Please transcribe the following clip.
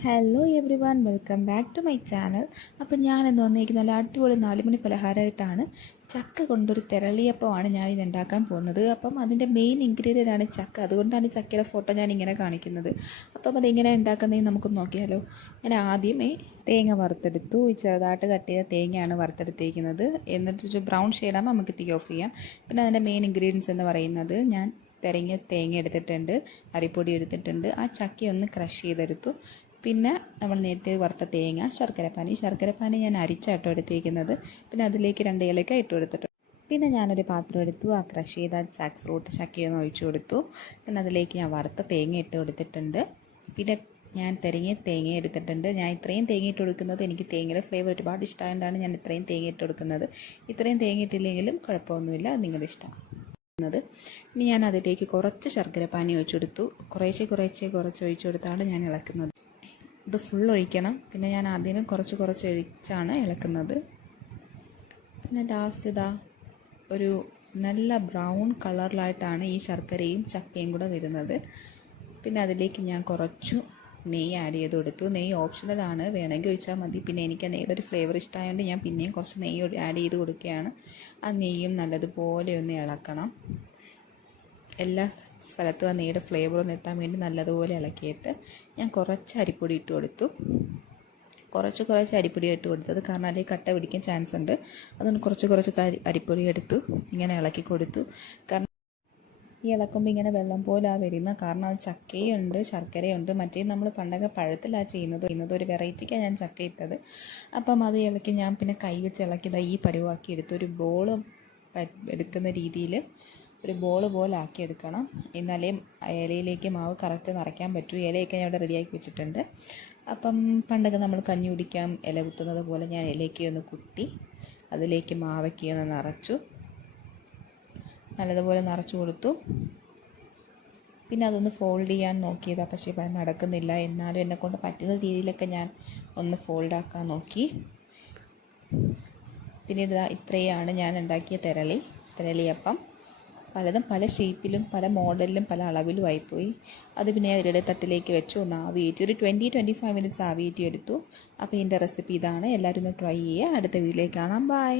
Hello everyone, welcome back to my channel. അപ്പം ഞാനിന്ന് വന്നിരിക്കുന്ന നല്ല അടിപൊളി 4 മണി പലഹാരമായിട്ടാണ്. ചക്ക കൊണ്ടൊരു തിരളിയപ്പമാണ് ഞാനിത് ഉണ്ടാക്കാൻ പോകുന്നത്. അപ്പം അതിൻ്റെ മെയിൻ ഇൻഗ്രീഡിയൻ്റ് ആണ് ചക്ക. അതുകൊണ്ടാണ് ചക്കയുടെ ഫോട്ടോ ഞാൻ ഇങ്ങനെ കാണിക്കുന്നത്. അപ്പം അതെങ്ങനെ ഉണ്ടാക്കുന്നതെന്ന് നമുക്ക് നോക്കിയാലോ. ഞാൻ ആദ്യമേ തേങ്ങ വറുത്തെടുത്തു. ചെറുതായിട്ട് കട്ട് ചെയ്ത തേങ്ങയാണ് വറുത്തെടുത്തിരിക്കുന്നത്. എന്നിട്ടൊരു ബ്രൗൺ ഷെയ്ഡാകുമ്പോൾ നമുക്ക് തീ ഓഫ് ചെയ്യാം. പിന്നെ അതിൻ്റെ മെയിൻ ഇൻഗ്രീഡിയൻസ് എന്ന് പറയുന്നത് ഞാൻ തേങ്ങ എടുത്തിട്ടുണ്ട്, അരിപ്പൊടി എടുത്തിട്ടുണ്ട്, ആ ചക്കയൊന്ന് ക്രഷ് ചെയ്തെടുത്തു. പിന്നെ നമ്മൾ നേരത്തെ വറുത്ത തേങ്ങ, ശർക്കരപ്പാനി ഞാൻ അരിച്ചാട്ടോ എടുത്തിരിക്കുന്നത്. പിന്നെ അതിലേക്ക് 2 ഏലക്ക ഇട്ട് കൊടുത്തിട്ടുണ്ട്. പിന്നെ ഞാനൊരു പാത്രം എടുത്തു, ആ ക്രഷ് ചെയ്ത ചക്കയൊന്ന് ഒഴിച്ചു കൊടുത്തു. പിന്നെ അതിലേക്ക് ഞാൻ വറുത്ത തേങ്ങ ഇട്ട് കൊടുത്തിട്ടുണ്ട്. പിന്നെ ഞാൻ തേങ്ങ എടുത്തിട്ടുണ്ട്. ഞാൻ ഇത്രയും തേങ്ങ ഇട്ട് കൊടുക്കുന്നത് എനിക്ക് തേങ്ങയുടെ ഫ്ലേവർ ഒരുപാട് ഇഷ്ടമായതുകൊണ്ടാണ് ഞാൻ ഇത്രയും തേങ്ങ ഇട്ട് കൊടുക്കുന്നത്. ഇത്രയും തേങ്ങ ഇട്ടില്ലെങ്കിലും കുഴപ്പമൊന്നുമില്ല, നിങ്ങളുടെ ഇഷ്ടം. ഇനി ഞാൻ അതിലേക്ക് കുറച്ച് ശർക്കരപ്പാനി ഒഴിച്ചു കൊടുത്തു. കുറച്ച് ഒഴിച്ചു കൊടുത്താണ് ഞാൻ ഇളക്കുന്നത്. ഇത് ഫുൾ ഒഴിക്കണം. പിന്നെ ഞാൻ ആദ്യമേ കുറച്ച് ഒഴിച്ചാണ് ഇളക്കുന്നത്. പിന്നെ ലാസ്റ്റ് ഒരു നല്ല ബ്രൗൺ കളറിലായിട്ടാണ് ഈ ശർക്കരയും ചക്കയും കൂടെ വരുന്നത്. പിന്നെ അതിലേക്ക് ഞാൻ കുറച്ചു നെയ്യ് ആഡ് ചെയ്ത് കൊടുത്തു. നെയ്യ് ഓപ്ഷണലാണ്, വേണമെങ്കിൽ ഒഴിച്ചാൽ മതി. പിന്നെ എനിക്ക് നെയ്യുടെ ഒരു ഫ്ലേവർ ഇഷ്ടമായതുകൊണ്ട് ഞാൻ പിന്നെയും കുറച്ച് നെയ്യ് ആഡ് ചെയ്ത് കൊടുക്കുകയാണ്. ആ നെയ്യും നല്ലതുപോലെ ഒന്ന് ഇളക്കണം. എല്ലാ സ്ഥലത്തും ആ നെയ്യുടെ ഫ്ലേവർ ഒന്ന് എത്താൻ വേണ്ടി നല്ലതുപോലെ ഇളക്കിയിട്ട് ഞാൻ കുറച്ച് അരിപ്പൊടി ഇട്ട് കൊടുത്തു. കുറച്ച് അരിപ്പൊടി ഇട്ട് കൊടുത്തത് കാരണം അല്ലെങ്കിൽ കട്ട പിടിക്കാൻ ചാൻസ് ഉണ്ട്. അതുകൊണ്ട് കുറച്ച് അരിപ്പൊടി എടുത്തു, ഇങ്ങനെ ഇളക്കി കൊടുത്തു. കാരണം ഈ ഇളക്കുമ്പോൾ ഇങ്ങനെ വെള്ളം പോലെ വരുന്ന കാരണം അത് ചക്കയുണ്ട്, ശർക്കരയുണ്ട്. മറ്റേ നമ്മൾ പണ്ടൊക്കെ പഴത്തിലാണ് ചെയ്യുന്നത്. ഒരു വെറൈറ്റിക്കാണ് ഞാൻ ചക്ക ഇട്ടത്. അപ്പം അത് ഇളക്കി ഞാൻ പിന്നെ കൈ വെച്ച് ഇളക്കിയത് ഈ പരുവാക്കി എടുത്തു. ഒരു ബോൾ എടുക്കുന്ന രീതിയിൽ ഒരു ബോൾ പോലെ ആക്കിയെടുക്കണം. എന്നാലേ ഇലയിലേക്ക് മാവ് കറക്റ്റ് നിറയ്ക്കാൻ പറ്റൂ. ഇലയൊക്കെ ഞാൻ ഇവിടെ റെഡിയാക്കി വെച്ചിട്ടുണ്ട്. അപ്പം പണ്ടൊക്കെ നമ്മൾ കഞ്ഞി കുടിക്കാൻ ഇല കുത്തുന്നത് പോലെ ഞാൻ ഇലയ്ക്ക് ഒന്ന് കുത്തി അതിലേക്ക് മാവയ്ക്ക് ഒന്ന് നിറച്ചു, നല്ലതുപോലെ നിറച്ചു കൊടുത്തു. പിന്നെ അതൊന്ന് ഫോൾഡ് ചെയ്യാൻ നോക്കിയതാണ്, പക്ഷേ നടക്കുന്നില്ല. എന്നാലും എന്നെക്കൊണ്ട് പറ്റുന്ന രീതിയിലൊക്കെ ഞാൻ ഒന്ന് ഫോൾഡാക്കാൻ നോക്കി. പിന്നെ ഇത്രയാണ് ഞാൻ ഉണ്ടാക്കിയ തിരളിയപ്പം. പലതും പല ഷേപ്പിലും പല മോഡലിലും പല അളവിലും ആയിപ്പോയി. അത് പിന്നെ ഒരിടെ തട്ടിലേക്ക് വെച്ച് ഒന്ന് ആവിയേറ്റി ഒരു 20-25 മിനിറ്റ്സ് ആവിയേറ്റി എടുത്തു. അപ്പോൾ ഇതിൻ്റെ റെസിപ്പി ഇതാണ്. എല്ലാവരും ഒന്ന് ട്രൈ ചെയ്യുക. അടുത്ത വീഡിയോയിലേക്ക് കാണാം. ബൈ.